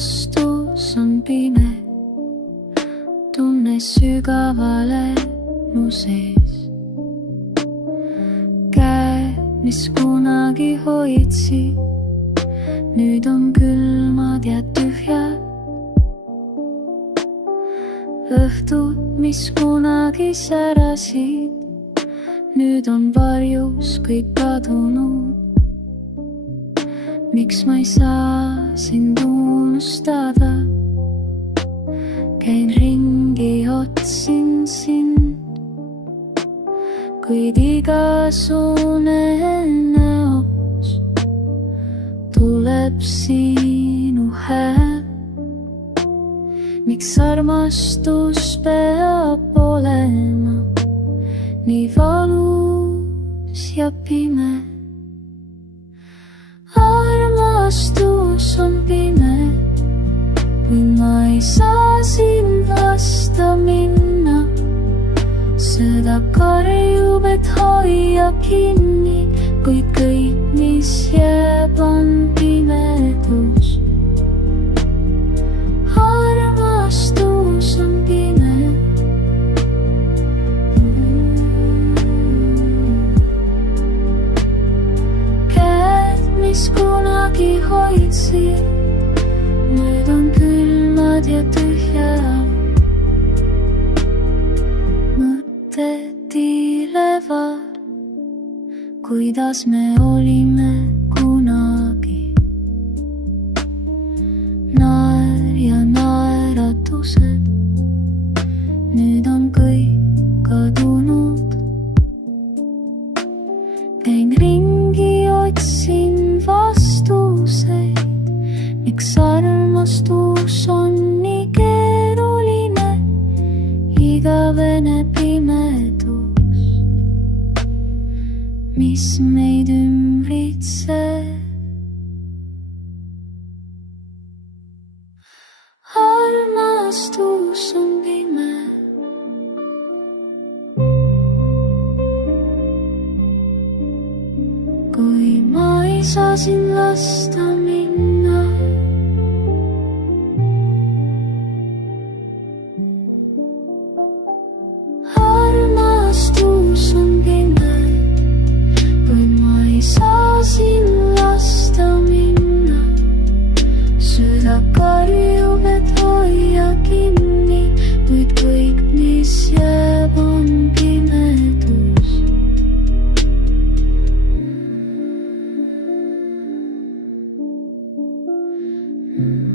armastus on pime, tunne sügavale mu sees. Käed, mis kunagi hoidsid, nüüd on külmad ja tühjad. Õhtud, mis kunagi särasid, nüüd on varjus kõik kadunud. Miks ma ei saa sind unustada? Käin ringi, otsin sind, kuid igasugune näos tuleb sinu hääl. Miks armastus peab olema nii valus ja pime? Armastus on pime, kui ma ei saa sind lasta minna. Sõda karjub, et hoia kinni, kuid kõik, mis jääb, on pimedus. Armastus on pime. Käed, mis kunagi hoidsid, nüüd on külmad ja tühjad. Mõtted tiilevad, kuidas me olime kunagi. Naer ja naeratused, nüüd on kõik kadunud. Käin ringi, otsin vastuseid, miks armastus on nii keeruline, igavene pimedus, mis meid ümbritseb. Armastus on pime. Kui ma ei saa sind lasta minna, armastus on pime. Kui ma ei saa sind lasta minna, süda karjub, et hoia kinni, kuid kõik, mis jääb, on pimedus. Mm.